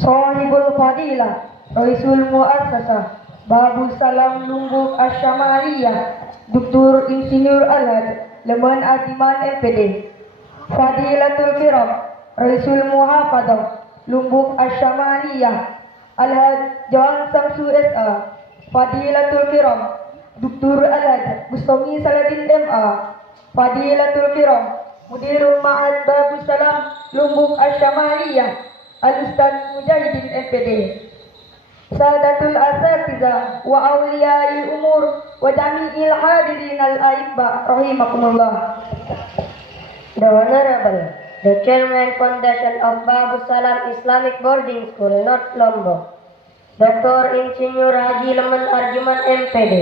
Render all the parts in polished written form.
Sahibul Fadilah, Raisul Muassasah, Babu Salam Lumbuk Asyamaliyah, Dr. Insinyur Alhad, Leman Adiman MPD. Fadilatul Kiram, Raisul Muhafadah, Lumbuk Asyamaliyah, Alhad Jawan Samsu SA. Fadilatul Kiram, Dr. Alhad Bustami Saladin MA. Fadilatul Kiram, Mudirul Ma'ad Babu Salam Lumbuk Asyamaliyah, Al-Ustaz Mujahidin MPD. Sadatul Asatiza wa awliya'il umur wa jami'il hadirin al-aibba rahimakumullah. The Honorable, the Chairman Foundation of Babu Salam Islamic Boarding School, North Lombok, Dr. Insinyur Haji Leman Arjuman MPD.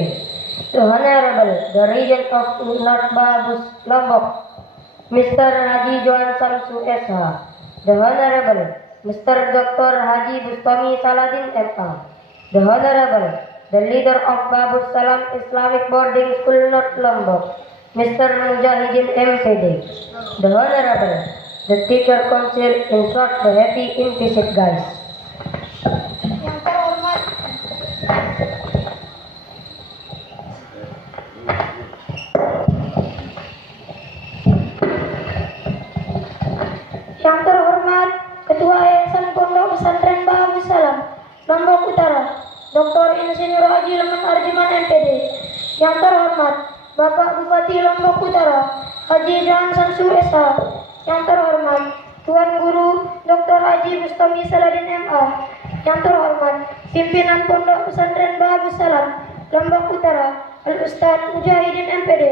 The Honorable, the Regent of North Babu Lombok, Mr. Haji Johan Samsu SH. The Honorable, Mr. Dr. Haji Bustami Saladin MA. The Honorable, the leader of Babu Salam Islamic Boarding School North Lombok, Mr. Mujahidin MPD. The Honorable, the Teacher Council, in short, the happy implicit guys. Yang terhormat Yang terhormat Ketua Yayasan Pondok Pesantren Babu Salam Lombok Utara, Dr. Insinyur Haji Leman Arjuman MPD. Yang terhormat Bapak Bupati Lombok Utara, Haji Johan Samsu SH. Yang terhormat Tuan Guru Dr. Haji Bustami Saladin MA. Yang terhormat Pimpinan Pondok Pesantren Babu Salam Lombok Utara, Al-Ustaz Mujahidin MPD.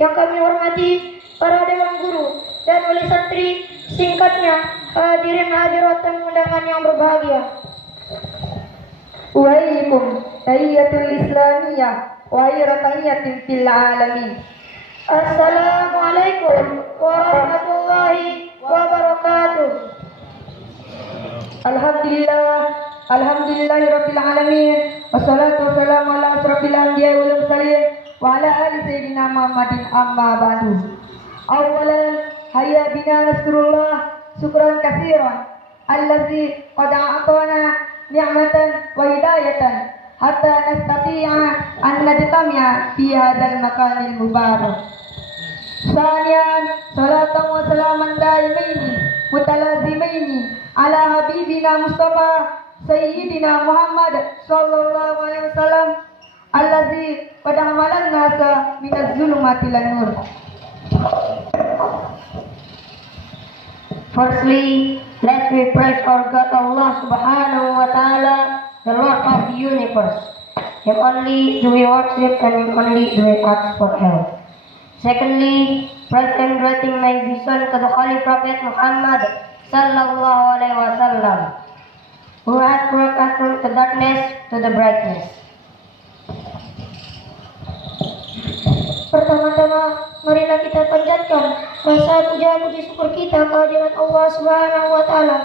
Yang kami hormati para dewan guru dan wali santri, singkatnya hadirin hadirat dan undangan yang berbahagia. Wahaikum tahiyatul islamiyah wa tahiyatin fil alamin. Assalamualaikum warahmatullahi wabarakatuh. Alhamdulillahirabbil alamin. Wassalatu wassalamu ala asrofil anbiya'i wal mursalin wa ala ali sayyidina Muhammadin amma ba'du. Awalan hayya bina nasrullah syukran katsiran allazi qad a'tana ni'matan wa hidayatan hatta nastati'a an najtami'a fi hadzal makanil mubarak. Saniyan salatan wa salaman daimaini mutalazimaini ala habibina Mustafa Sayyidina Muhammad sallallahu alaihi wasallam allazi qad hamalan nasa minaz zulumati ilan nur. Firstly, let's we praise our God Allah Subhanahu wa Ta'ala, the Lord of the universe. Him only do we worship and Him only do we ask for help. Secondly, praise and greeting my vision to the Holy Prophet Muhammad Sallallahu Alaihi Wasallam, who has brought us from the darkness to the brightness. Pertama-tama, marilah kita panjatkan rasa puja puji syukur kita kehadirat Allah Subhanahu wa Ta'ala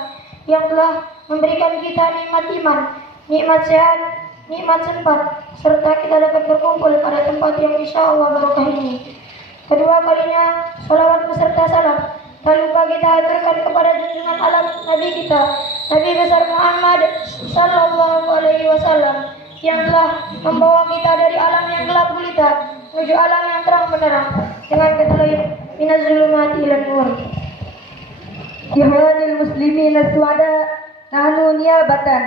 yang telah memberikan kita nikmat iman, nikmat sehat, nikmat sempat, serta kita dapat berkumpul pada tempat yang insya Allah barokah ini. Kedua kalinya, salawat beserta salam tak lupa kita haturkan kepada junjungan alam Nabi kita, Nabi besar Muhammad Sallallahu Alaihi Wasallam, yang telah membawa kita dari alam yang gelap gulita menuju alam yang terang benderang dengan kata lain minaz zulumati ilan nur. Ikhwanil muslimin as-suada, nahnu niyabatan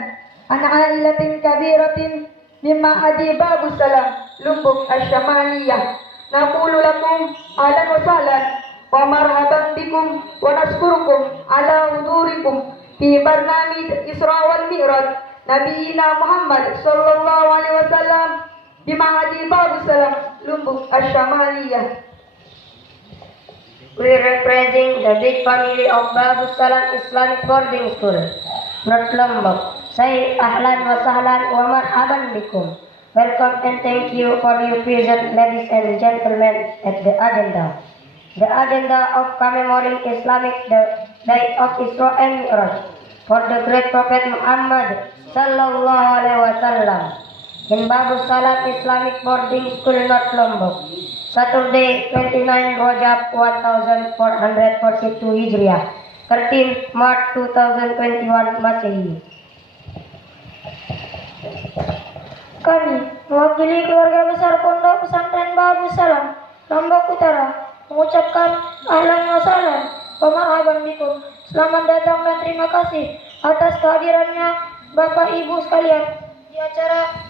an ailatin kabiratin mimma hadi Babu Salam Lumbuk Asyamaliyah naqulu lakum ahlan wa sahlan wa marhaban bikum wa naskurukum ala hudurikum fi barnamij Isra wal Mi'raj Nabiyina Muhammad sallallahu alaihi wasallam di Mahadi Babu Salam Lumbuk Asyamaliyah. We represent the big family of Babu Salam Islamic Boarding School, North Lombok. Say ahlan wa sahlan wa marhaban bikum. Welcome and thank you for your presence, ladies and gentlemen, at the agenda. The agenda of commemorating Islamic Day of Isra and Mi'raj for the great Prophet Muhammad Sallallahu Alaihi Wasallam in Babu Salam Islamic Boarding School, North Lombok, Saturday 29 Rajab 1442 Hijriah, 13 March 2021 Masehi. Kami, mewakili keluarga besar Pondok Pesantren Babus Salam, Lombok Utara, mengucapkan ahlan wa sahlan wa marhaban bikum. Selamat datang dan terima kasih atas kehadirannya Bapak Ibu sekalian di acara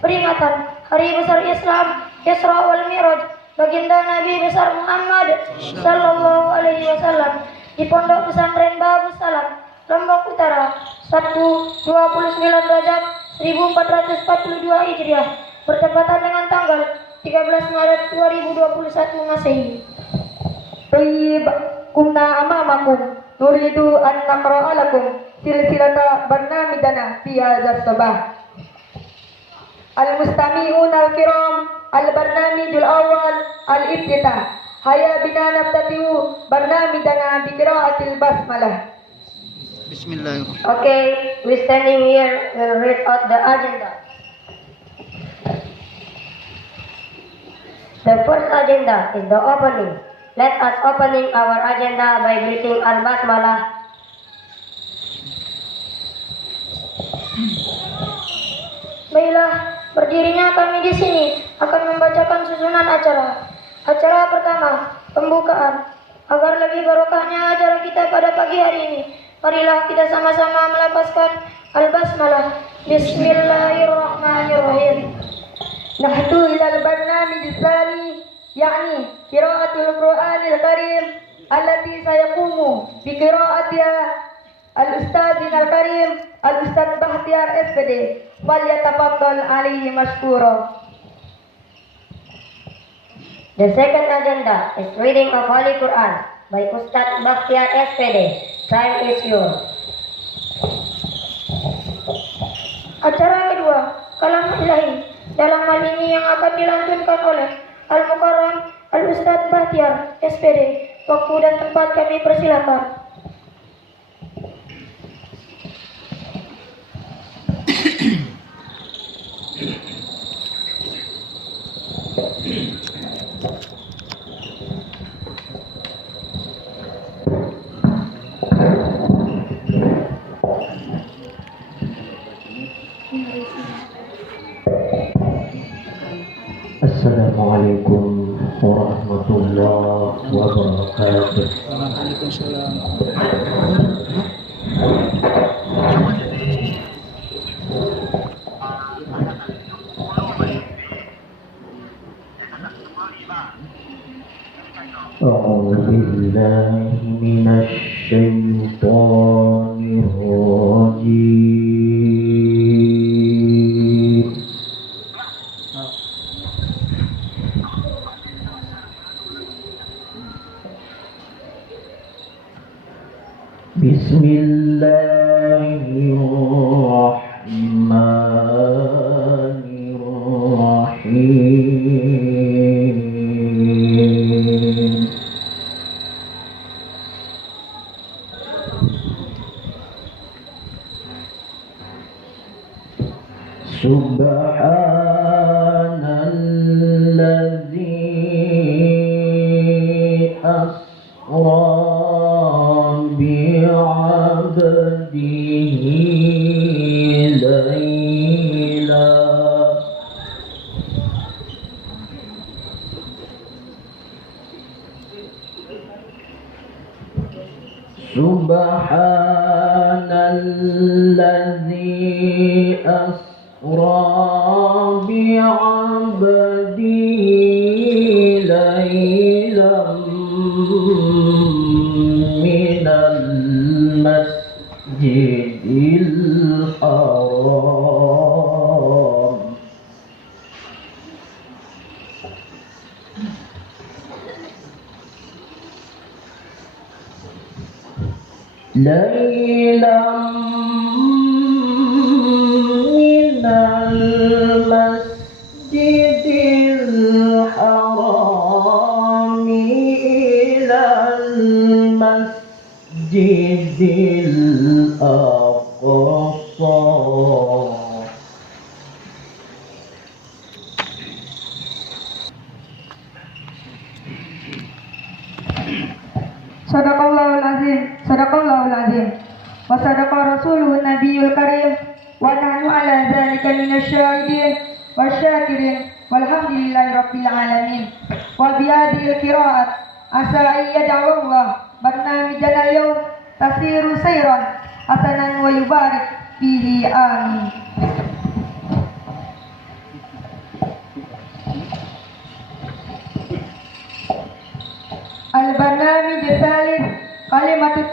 peringatan Hari Besar Islam Isra wal Mi'raj baginda Nabi besar Muhammad sallallahu alaihi wasallam di Pondok Pesantren Babus Salam, Lombok Utara, Sabtu 29 Rajab 1442 Hijriah bertepatan dengan tanggal 13 Maret 2021 Masehi. Tayyib kunna amamakum nuridu an naqra'a lakum silsilata barnamijana fi hadzal sabah. Al-mustami'un al-kiram, al-barnamijul awal al-iftitah. Haya bina nabtadi'u barnamijana bi qira'atil basmalah. Bismillahirrahmanirrahim. Okay, we standing here will read out the agenda. The first agenda is the opening. Let us opening our agenda by greeting Al-Basmalah. Baiklah, berdirinya kami di sini akan membacakan susunan acara. Acara pertama, pembukaan. Agar lebih barokahnya acara kita pada pagi hari ini, marilah kita sama-sama melafazkan Al-Basmalah. Bismillahirrahmanirrahim. Nahdu ilal barnamij tsani yani qira'atul Qur'anil Karim allati sayaqumu bi qira'atiha al-ustadzina al-karim al-ustadz Bahtiar SPD falyatafaddal alaihi mashkura. The second agenda is reading of Holy Quran by Ustadz Bahtiar SPD. Time is yours. Acara kedua, Kalam Ilahi. Dalam hal ini yang akan dilantunkan oleh Al-Mukarram Al-Ustadz Bahtiar SPD. Waktu dan tempat kami persilakan. Assalamualaikum warahmatullahi wabarakatuh. Waalaikumsalam. A'udzu billahi minasy syaithanir rajim. Bismillahirrahmanirrahim. Subhanalladzi asra bi'abdihi layla Subhanalladzi asra bi'abdihi laylan minal masjidil haram laylan minal masjidil haram ilal masjidil aqsa. Sadaqallahu azim. Wa sadaqa rasulun nabiyul karim wa nahnu ala dzalika minasyahidin wasyakirin walhamdulillahi rabbil alamin. Wa bi hadhil qiraat asa ayyadallah barnamijana al-yawm tasiru sayran hasanan wa yubarik fihi amin. Al-barnamij tsalits kalimatut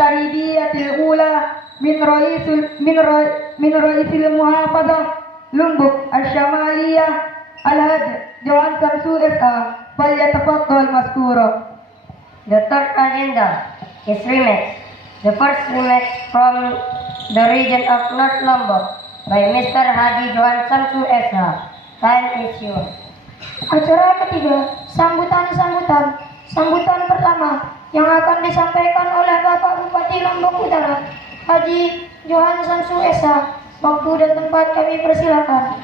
taribiyatil ula min raisil muhafadzah Lombok Asy-Syamaliyah Al-Hajj Johan Samsu S.A. falyatafaddal mazkura. The third agenda is remix. The first remix from the region of North Lombok by Mr. Haji Johan Samsu S.A. Time is yours. Acara ketiga, sambutan pertama yang akan disampaikan oleh Bapak Bupati Lombok Utara, Haji Johan Samsu S.A. Waktu dan tempat kami persilakan.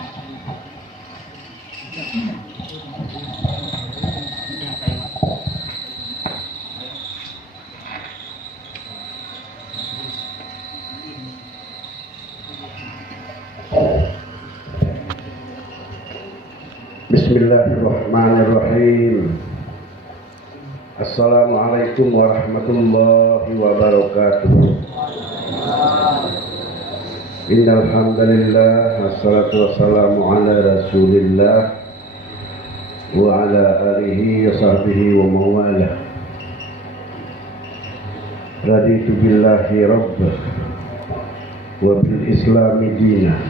Bismillahirrahmanirrahim. Assalamualaikum warahmatullahi wabarakatuh. Innal hamdalillah wassalatu wassalamu ala Rasulillah wa ala alihi wa sahbihi wa mawalah. Raditu billahi rabbah wa bil islami dinah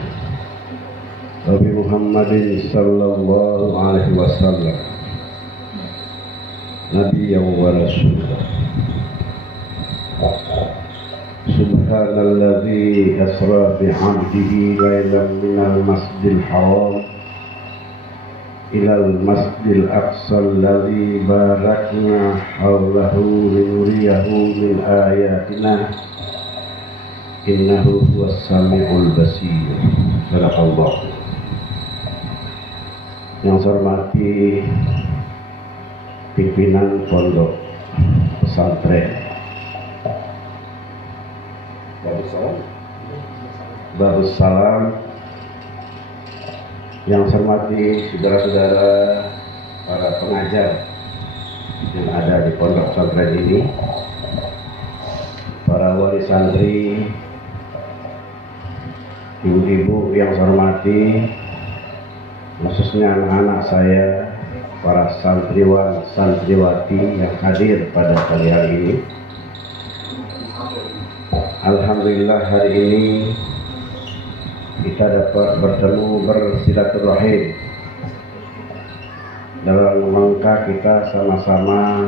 wa bi Muhammadin sallallahu alaihi wasallam nabiyyan wa rasulah. Subhanalladzi asra bi'abdihi lailan minal masjidil haram ilal masjidil aqsa alladzi barakna hawlahu linuriyahu min ayatina innahu huwas sami'ul basir. Sadaqallah. Yang saya hormati pimpinan pondok pesantren Darussalam, yang saya hormati saudara-saudara para pengajar yang ada di pondok pesantren ini, para wali santri, ibu-ibu yang saya hormati, khususnya anak-anak saya, para santriwan santriwati yang hadir pada pagi hari ini. Alhamdulillah hari ini kita dapat bertemu bersilaturahim dalam rangka kita sama-sama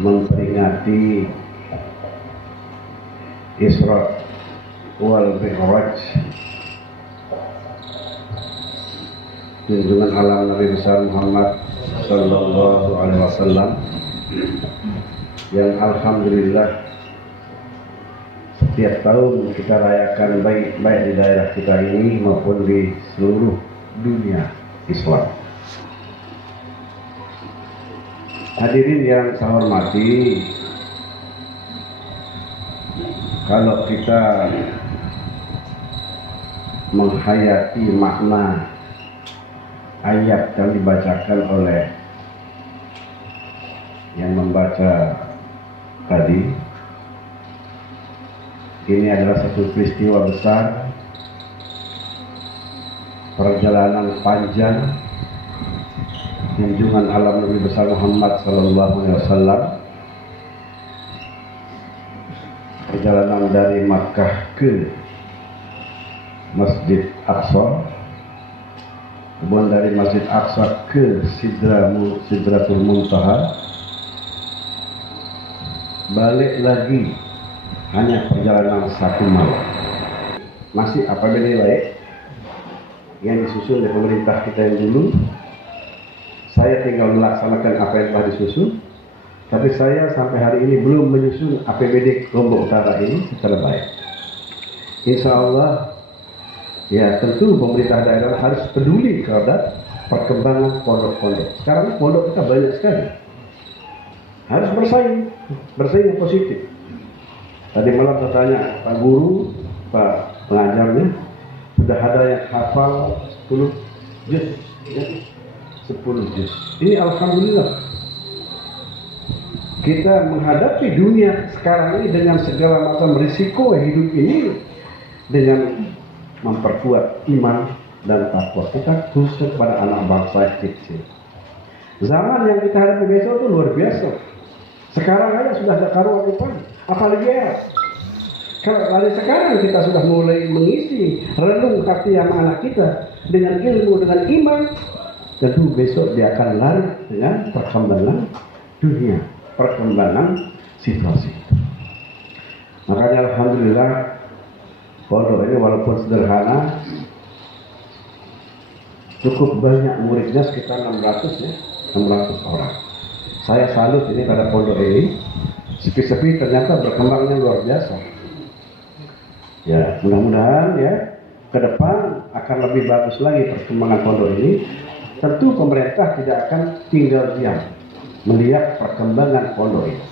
memperingati Isra wal Mi'raj, junjungan alam Nabi besar Muhammad sallallahu alaihi wasallam, yang alhamdulillah setiap tahun kita rayakan baik di daerah kita ini maupun di seluruh dunia Islam. Hadirin yang saya hormati, kalau kita menghayati makna ayat yang dibacakan oleh yang membaca tadi, ini adalah satu peristiwa besar, perjalanan panjang, junjungan alam Nabi besar Muhammad sallallahu alaihi wasallam, perjalanan dari Makkah ke Masjid Aqsa, kemudian dari Masjid Aqsa ke Sidratul Muntaha, balik lagi hanya perjalanan 1 malam. Masih APBD baik yang disusun oleh pemerintah kita yang dulu. Saya tinggal melaksanakan apa yang telah disusun, tapi saya sampai hari ini belum menyusun APBD Lombok Utara ini secara baik. Insya Allah, ya tentu pemerintah daerah harus peduli terhadap perkembangan pondok-pondok. Sekarang pondok kita banyak sekali, harus bersaing. bersaing yang positif. Tadi malam saya tanya Pak Guru, Pak pengajarnya, sudah ada yang hafal 10 juz, ya? 10 juz. Ini alhamdulillah. Kita menghadapi dunia sekarang ini dengan segala macam risiko hidup ini dengan memperkuat iman dan takwa kita, khususnya kepada anak bangsa kecil. Zaman yang kita hadapi besok itu luar biasa. Sekarang aja sudah ada karuan depan, apalagi ya. Kalau dari sekarang kita sudah mulai mengisi relung hati anak-anak kita dengan ilmu, dengan iman, tentu besok dia akan lari dengan perkembangan dunia, perkembangan situasi. Makanya alhamdulillah pondok ini walaupun sederhana, cukup banyak muridnya, sekitar 600 ya, 600 orang. Saya salut ini pada pondok ini, sepi-sepi ternyata berkembangnya luar biasa. Ya, mudah-mudahan ya ke depan akan lebih bagus lagi perkembangan pondok ini. Tentu pemerintah tidak akan tinggal diam melihat perkembangan pondok ini.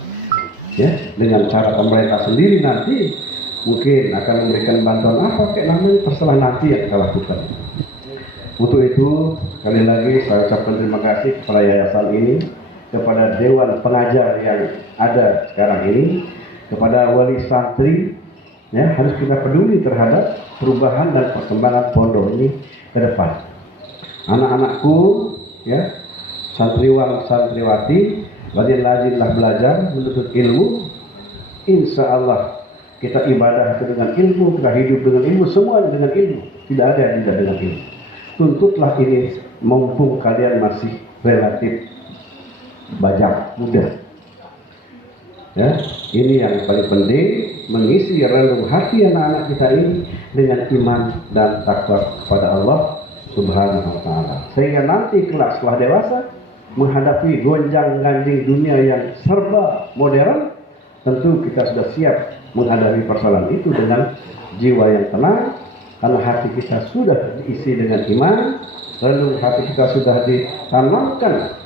Ya, dengan cara pemerintah sendiri nanti mungkin akan memberikan bantuan apa kayak namanya, terserah nanti yang kita lakukan. Untuk itu sekali lagi saya ucapkan terima kasih kepada yayasan ini, kepada dewan pengajar yang ada sekarang ini, kepada wali santri. Ya, harus kita peduli terhadap perubahan dan perkembangan pondok ini ke depan. Anak-anakku, ya, santriwan santriwati, rajin-rajinlah belajar menuntut ilmu. Insya Allah kita ibadah itu dengan ilmu, kita hidup dengan ilmu, semuanya dengan ilmu. Tidak ada yang tidak dengan ilmu. Tuntutlah ini mumpung kalian masih relatif bajang, muda. Ya, ini yang paling penting, mengisi relung hati anak-anak kita ini dengan iman dan takwa kepada Allah Subhanahu wa Ta'ala. Sehingga nanti kelak setelah dewasa menghadapi gonjang-ganjing dunia yang serba modern, tentu kita sudah siap menghadapi persoalan itu dengan jiwa yang tenang, karena hati kita sudah diisi dengan iman, relung hati kita sudah ditanamkan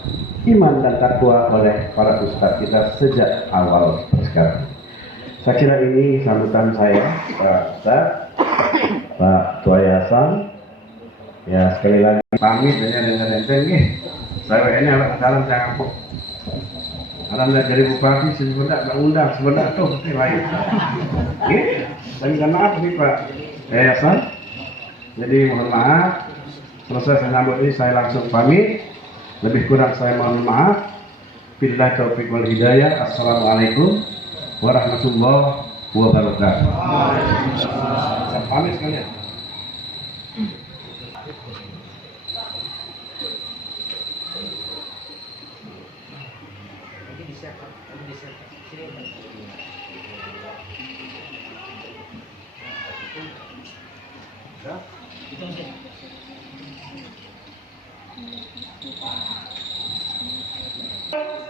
iman dan takwa oleh para ustaz kita sejak awal sekarang. Saya kira ini sambutan saya, Pak Ustaz, Pak Ketua Yayasan. Ya, sekali lagi pamit dengan enteng nih. Saya ini salam saya kapok. Alhamdulillah dari bupati sebenarnya undang sebenarnya tuh seperti lain. Oke, dan minta maaf nih Pak Yayasan. Jadi mohon maaf. Selesai saya nyambut ini saya langsung pamit. Lebih kurang saya mohon maaf. Billahi taufiq wal hidayah. Assalamualaikum warahmatullahi wabarakatuh. Saya pamit sekalian.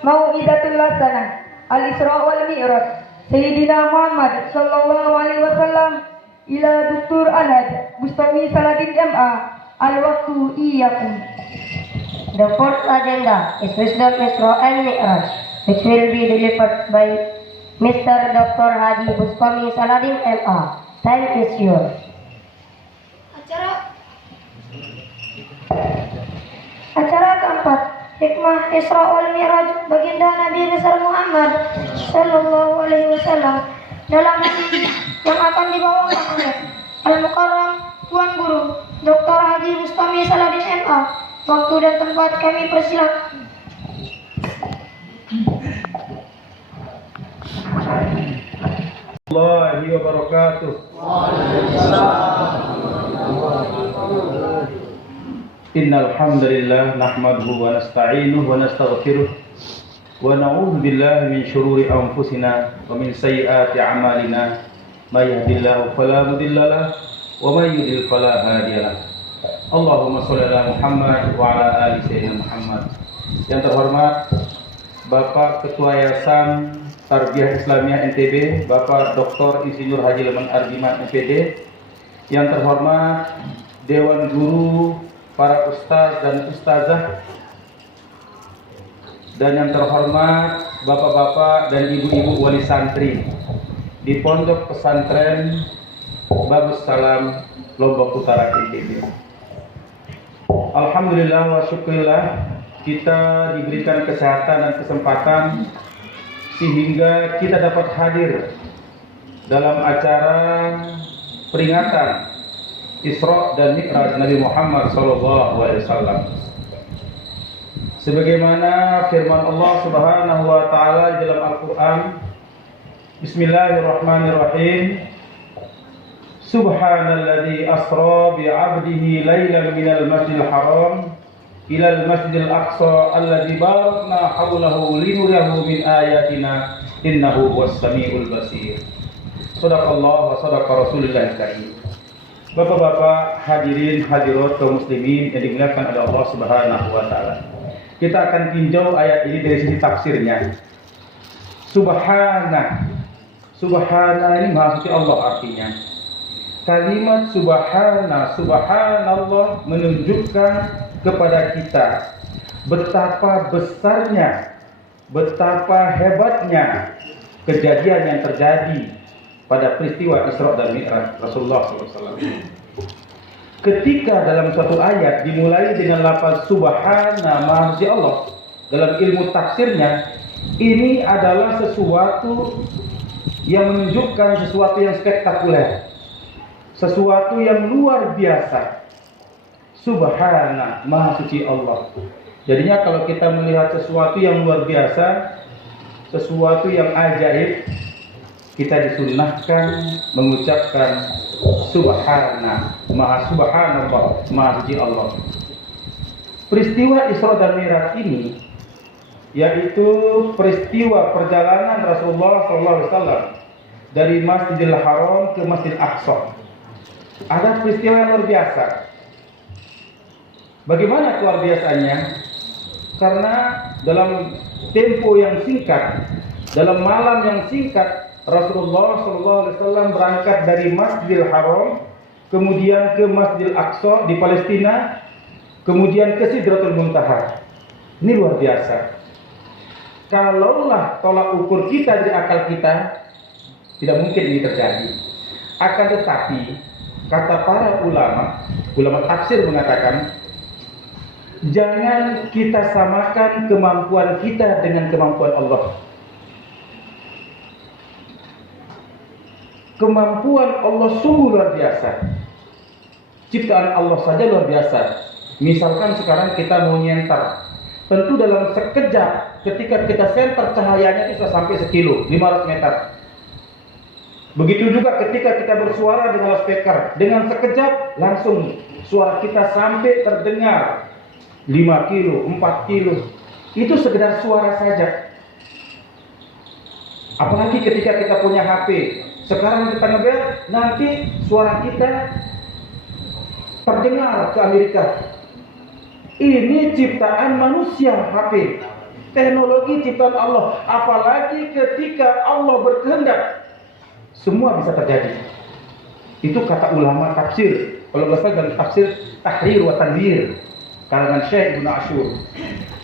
Mau'izatul Hasanah Al-Isra wal Mi'raj Sayyidina Muhammad sallallahu alaihi wasallam ila Dr. Alhaj Bustami Saladin MA. Al-Waktu Iyakum. The fourth agenda is Wisdom Isra and Mi'raj, which will be delivered by Mr. Dr. Haji Bustami Saladin MA. Time is yours. Acara keempat, hikmah Isra wal Mi'raj baginda Nabi besar Muhammad sallallahu alaihi wasallam dalam hadis yang akan dibawakan oleh Al-Mukarram Tuan Guru Dr. Haji Bustami Saladin MA. Waktu dan tempat kami persilakan. Allahi wa barakatuh. Innal hamdalillah nahmaduhu wa nasta'inuhu wa nastaghfiruh wa na'udzu billahi min shururi anfusina wa min sayyiati a'malina may yahdihillahu fala mudilla lahu wa may yudlil fala hadiya lahu. Allahumma shalli ala Muhammad wa ala ali sayyidina Muhammad. Yang terhormat Bapak Ketua Yayasan Tarbiyah Islamiyah NTB, Bapak Dr. Insinyur Haji Leman Ardiman MPD. Yang terhormat Dewan Guru, para ustaz dan ustazah, dan yang terhormat bapak-bapak dan ibu-ibu wali santri di Pondok Pesantren Babus Salam, Lombok Utara, NTB. Alhamdulillah wa syukurillah, kita diberikan kesehatan dan kesempatan sehingga kita dapat hadir dalam acara peringatan Isra dan Mi'raj Nabi Muhammad SAW. Sebagaimana firman Allah Subhanahu wa taala di dalam Al-Qur'an, Bismillahirrahmanirrahim. Subhanalladzi asra bi 'abdihi lailan minal masjidil haram ilal masjidil aqsa alladzi barakna haulahu linuriyahu min ayatina innahu huwas samiul basir. Shadaqallah wa shadaqa Rasulullah karim. Bapak-bapak, hadirin hadirat kaum muslimin yang dimuliakan oleh Allah Subhanahu wa taala. Kita akan tinjau ayat ini dari sisi tafsirnya. Subhana. Subhana ini maha suci Allah artinya. Kalimat subhana, subhanallah menunjukkan kepada kita betapa besarnya, betapa hebatnya kejadian yang terjadi pada peristiwa Isra dan Mi'raj Rasulullah SAW. Ketika dalam suatu ayat dimulai dengan lafaz subhana, maha suci Allah, dalam ilmu tafsirnya ini adalah sesuatu yang menunjukkan sesuatu yang spektakuler, sesuatu yang luar biasa. Subhana, maha suci Allah. Jadinya kalau kita melihat sesuatu yang luar biasa, sesuatu yang ajaib, kita disunnahkan mengucapkan subhana, maha subhanallah, maha suci Allah. Peristiwa Isra dan Mi'raj ini yaitu peristiwa perjalanan Rasulullah SAW dari Masjidil Haram ke Masjidil Aqsa. Ada peristiwa yang luar biasa. Bagaimana luar biasanya? Karena dalam tempo yang singkat, dalam malam yang singkat, Rasulullah SAW berangkat dari Masjidil Haram, kemudian ke Masjidil Aqsa di Palestina, kemudian ke Sidratul Muntaha. Ini luar biasa. Kalaulah tolak ukur kita dari akal kita, tidak mungkin ini terjadi. Akan tetapi, kata para ulama tafsir mengatakan, jangan kita samakan kemampuan kita dengan kemampuan Allah. Kemampuan Allah sungguh luar biasa. Ciptaan Allah saja luar biasa. Misalkan sekarang kita mau nyentar, tentu dalam sekejap ketika kita senter cahayanya bisa sampai 1 kilo, 500 meter. Begitu juga ketika kita bersuara dengan loudspeaker, dengan sekejap langsung suara kita sampai terdengar 5 kilo, 4 kilo. Itu sekedar suara saja. Apalagi ketika kita punya HP. Sekarang kita ngebel, nanti suara kita terdengar ke Amerika. Ini ciptaan manusia, HP. Teknologi ciptaan Allah. Apalagi ketika Allah berkehendak, semua bisa terjadi. Itu kata ulama tafsir. Kalau nggak salah dalam tafsir Tahrir wa Tanwir kalangan Syekh Ibnu Asyur.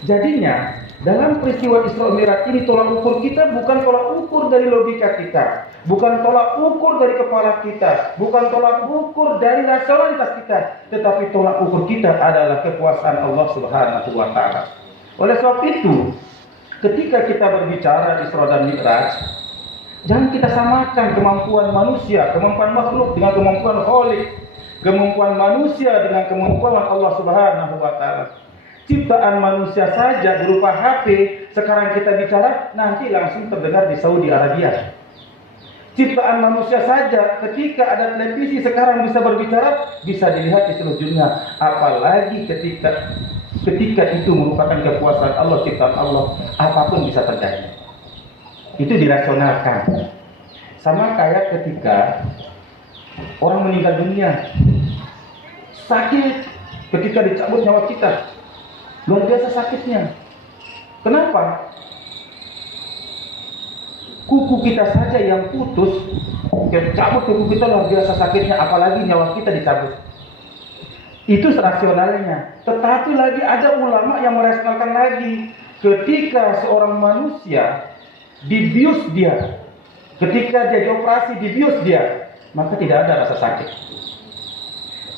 Jadinya dalam peristiwa Isra Mi'raj ini tolak ukur kita bukan tolak ukur dari logika kita, bukan tolak ukur dari kepala kita, bukan tolak ukur dari rasionalitas kita, tetapi tolak ukur kita adalah kekuasaan Allah Subhanahu wa taala. Oleh sebab itu, ketika kita berbicara Isra dan Mi'raj, jangan kita samakan kemampuan manusia, kemampuan makhluk dengan kemampuan Khalik, kemampuan manusia dengan kemampuan Allah Subhanahu wa taala. Ciptaan manusia saja berupa HP, sekarang kita bicara nanti langsung terdengar di Saudi Arabia. Ciptaan manusia saja ketika ada televisi sekarang bisa berbicara, bisa dilihat di seluruh dunia. Apalagi ketika itu merupakan kekuasaan Allah, ciptaan Allah, apapun bisa terjadi. Itu dirasionalkan. Sama kayak ketika orang meninggal dunia, sakit ketika dicabut nyawa kita, luar biasa sakitnya. Kenapa? Kuku kita saja yang putus, cabut kuku kita luar biasa sakitnya, apalagi nyawa kita dicabut. Itu rasionalnya. Tetapi lagi ada ulama yang merasionalkan lagi. ketika seorang manusia dibius dia, ketika dia dioperasi dibius dia, maka tidak ada rasa sakit.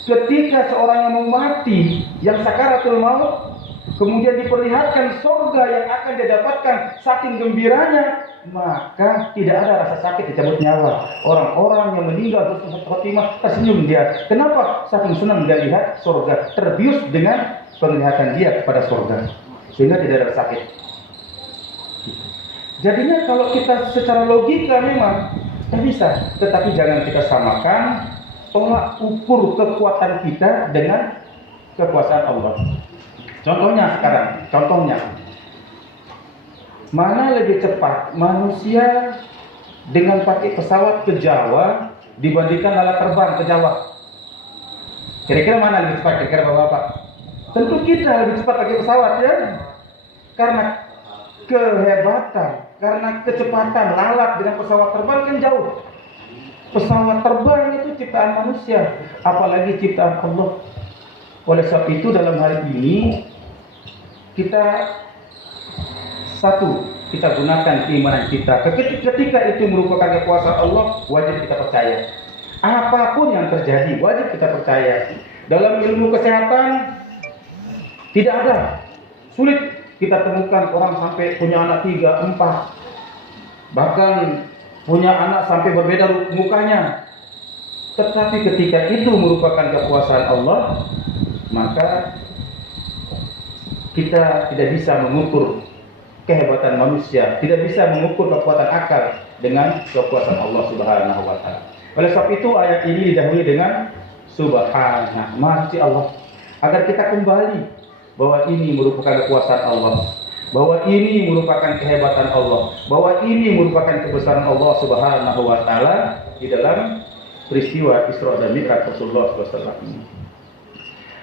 Ketika seorang yang mau mati, yang sakaratul maut, kemudian diperlihatkan surga yang akan dia dapatkan, saking gembiranya, maka tidak ada rasa sakit, dicabut nyawa. Orang-orang yang meninggal husnul khotimah tersenyum dia. Kenapa? Saking senang dia lihat surga, terbius dengan penglihatan dia kepada surga, sehingga tidak ada sakit. Jadinya kalau kita secara logika memang tidak bisa, tetapi jangan kita samakan tolak ukur kekuatan kita dengan kekuasaan Allah. Contohnya sekarang, mana lebih cepat manusia dengan pakai pesawat ke Jawa dibandingkan alat terbang ke Jawa? Kira-kira mana lebih cepat? Kira-kira Bapak? Tentu kita lebih cepat pakai pesawat, ya, karena kehebatan, karena kecepatan lalat dengan pesawat terbang kan jauh. Pesawat terbang itu ciptaan manusia, apalagi ciptaan Allah. Oleh sebab itu dalam hari ini kita gunakan keimanan kita. Ketika itu merupakan kekuasaan Allah, wajib kita percaya. Apapun yang terjadi, wajib kita percaya. Dalam ilmu kesehatan tidak ada, sulit kita temukan orang sampai punya anak 3, 4, bahkan punya anak sampai berbeda mukanya. Tetapi ketika itu merupakan kekuasaan Allah, maka kita tidak bisa mengukur kehebatan manusia, tidak bisa mengukur kekuatan akal dengan kekuasaan Allah Subhanahu wa taala. Oleh sebab itu ayat ini didahului dengan subhana, maha Allah, agar kita kembali bahwa ini merupakan kekuasaan Allah, bahwa ini merupakan kehebatan Allah, bahwa ini merupakan kebesaran Allah Subhanahu wa taala di dalam peristiwa Isra dan Mi'raj Rasulullah SAW ini.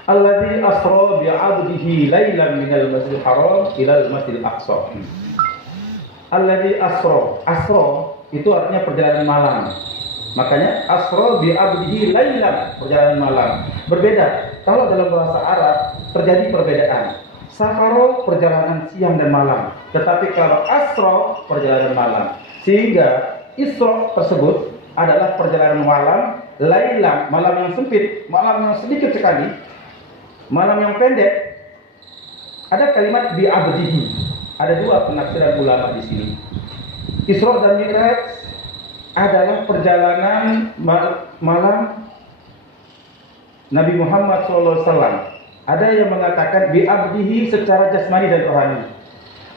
Alladzi asra bi 'abdihi lailan minal masjidil haram ilal masjidil aqsa. Alladzi asra itu artinya perjalanan malam. Makanya asra bi 'abdihi lailan, perjalanan malam. Berbeda. Kalau dalam bahasa Arab terjadi perbedaan. Safaro perjalanan siang dan malam, tetapi kalau asra perjalanan malam. Sehingga Isra tersebut adalah perjalanan malam, lailan malam yang sempit, malam yang sedikit sekali, malam yang pendek. Ada kalimat bi abdihi. Ada dua penafsiran ulama di sini. Isra dan Mi'raj adalah perjalanan malam Nabi Muhammad SAW. Ada yang mengatakan bi abdihi secara jasmani dan rohani.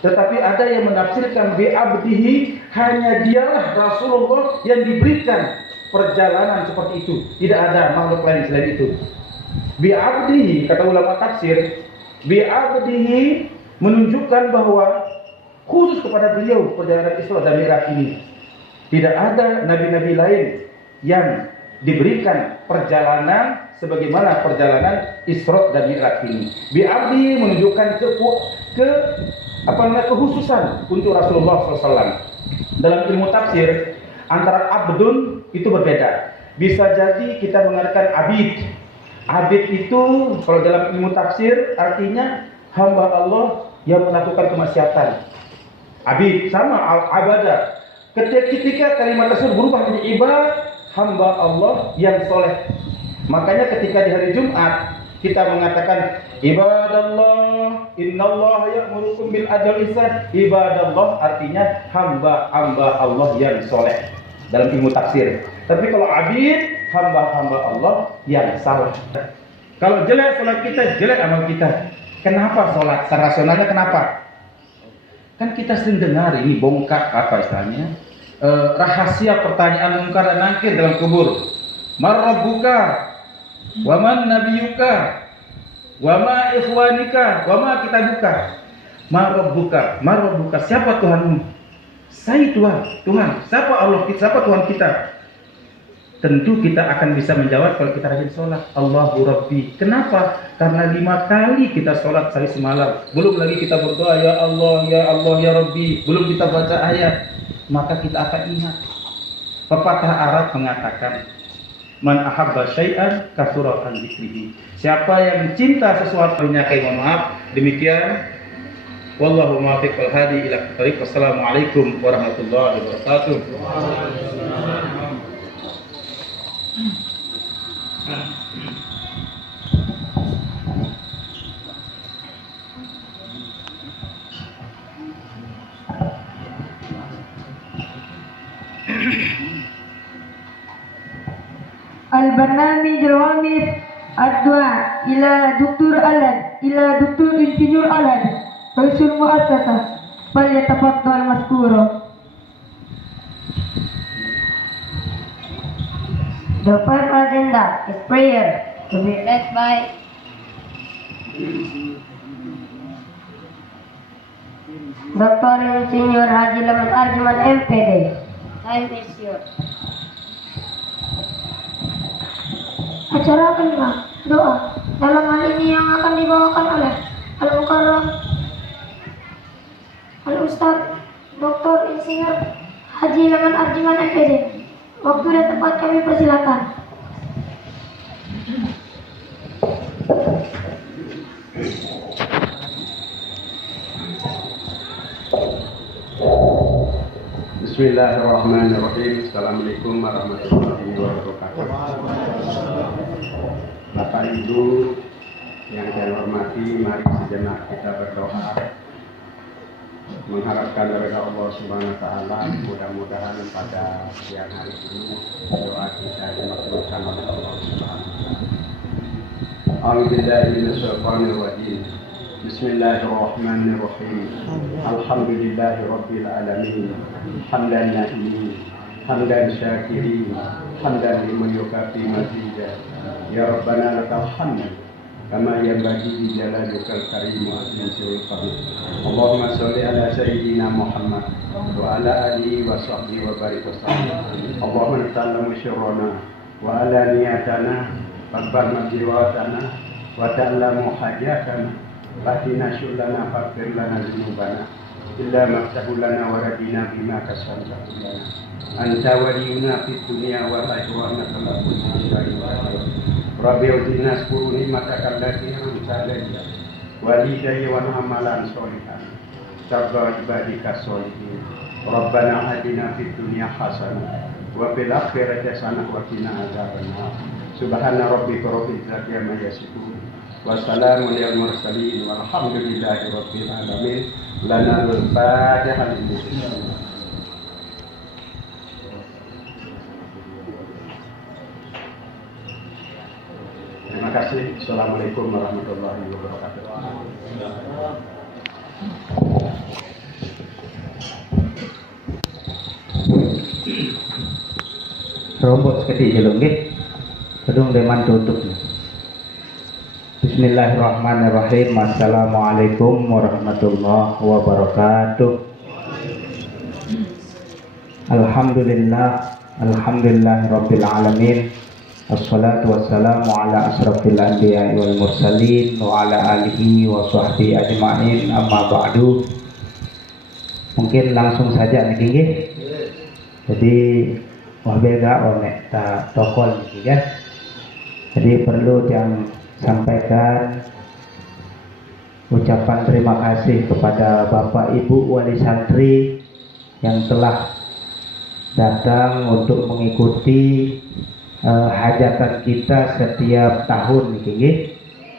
Tetapi ada yang menafsirkan bi abdihi hanya dialah Rasulullah yang diberikan perjalanan seperti itu. Tidak ada makhluk lain selain itu. Bi abdihi, kata ulama tafsir, bi abdihi menunjukkan bahwa khusus kepada beliau perjalanan Isra dan Mi'raj ini. Tidak ada nabi-nabi lain yang diberikan perjalanan sebagaimana perjalanan Isra dan Mi'raj ini. Bi abdi menunjukkan kekhususan untuk Rasulullah SAW. Dalam ilmu tafsir antara abdun itu berbeda. Bisa jadi kita mengatakan abid. Abid itu kalau dalam ilmu tafsir artinya hamba Allah yang melakukan kemaksiatan. Abid sama abadah. Ketika kalimat tersebut berubah menjadi ibadah, hamba Allah yang soleh. Makanya ketika di hari Jumat kita mengatakan ibadallah, innallaha ya'murukum bil adli wal ihsan. Ibadallah artinya hamba-hamba Allah yang soleh dalam ilmu tafsir. Tapi kalau abid, hamba-hamba Allah yang salah. Kalau jelek salat kita, jelek amal kita. Kenapa salat? Secara rasionalnya kenapa? Kan kita sering dengar ini bongkar apa istilahnya? Rahasia pertanyaan mungkar dan nakir dalam kubur. Man rabbuka? Wa man nabiyuka? Wa ma ikhwanika? Wa ma kitabuka? Man rabbuka? Man rabbuka? Siapa Tuhanmu? Saya Tuhan. Siapa Allah kita? Siapa Tuhan kita? Tentu kita akan bisa menjawab kalau kita rajin sholat. Allahu Rabbi. Kenapa? Karena 5 kali kita sholat sehari semalam. Belum lagi kita berdoa ya Allah, ya Allah, ya Rabbi. Belum kita baca ayat. Maka kita akan ingat. Pepatah Arab mengatakan, man ahabba syai'an kasura an dzikrihi. Siapa yang cinta sesuatu, mohon maaf. Demikian Wallahu muwaffiq wal hadi ila thariq. Wassalamualaikum warahmatullahi wabarakatuh. البرنامج الخامس الدعاء إلى دكتور ألد إلى دكتور إنسينيور ألد رئيس المؤسسة فليتفضل مشكورا. The first agenda is prayer to be led by Dr. Insinyur Haji Laman Arjuman MPD. Time is yours. Acara kelima, doa. Dalam hal ini yang akan dibawakan oleh Al-Mukarram Al-Ustaz Dr. Insinyur Haji Laman Arjuman MPD. Waktu dan tempat kami persilakan. Bismillahirrahmanirrahim. Assalamualaikum warahmatullahi wabarakatuh. Bapak Ibu yang saya hormati, mari sejenak kita berdoa mengharapkan dari Allah Subhanahu wa taala. Mudah-mudahan pada siang hari ini doa kita dimakbulkan oleh Allah Subhanahu wa taala. A'udzubillahi minasyaitonir rajim. Bismillahirrahmanirrahim. Alhamdulillahi rabbil alamin. Hamdan na'imin, hamdan syakirin, hamdan liman yukafi mazida. Ya Rabbana lakal hamd kama yanbaghi li jalalika al-karim wa azim sultanik. Allahumma shalli ala sayyidina Muhammad wa ala alihi wa sahbihi wa barik wa sallim. Allahumma ta'lamu syirrana wa alaniyatana faqbal majliwatana wa ta'lamu hajatana fatina syullana faghfir lana dzunubana illa maftahu lana wa radina bima kasanta lana anta waliyuna fid dunya wal akhirati wa kulli syai'in qadir. Rabbi udina skuru ni'mataka allati an'amta alayya walidayya wa amalan sholihan tabba ibadika sholihin. Rabbana atina fid dunya hasanah wa fil akhirati hasanah wa qina adzabannar. Subhana rabbika rabbil izzati amma yasifun wa salamun alal mursalin walhamdulillahi rabbil alamin. Lana al-Fatihah. Terima kasih. Assalamualaikum warahmatullahi wabarakatuh. Robot sekali jelung nggih. Kedung deman tutup. Bismillahirrahmanirrahim. Assalamualaikum warahmatullahi wabarakatuh. Alhamdulillahirabbil alamin. Assalatu wassalamu ala asrafil anbiya'i wal mursalin wa ala alihi wa sahbihi ajma'in, amma ba'du. Mungkin langsung saja nih nggih. Jadi wabega onek ta tokol niki kan. Jadi perlu yang sampaikan ucapan terima kasih kepada Bapak Ibu Wali Santri yang telah datang untuk mengikuti hajatan kita setiap tahun niki nggih.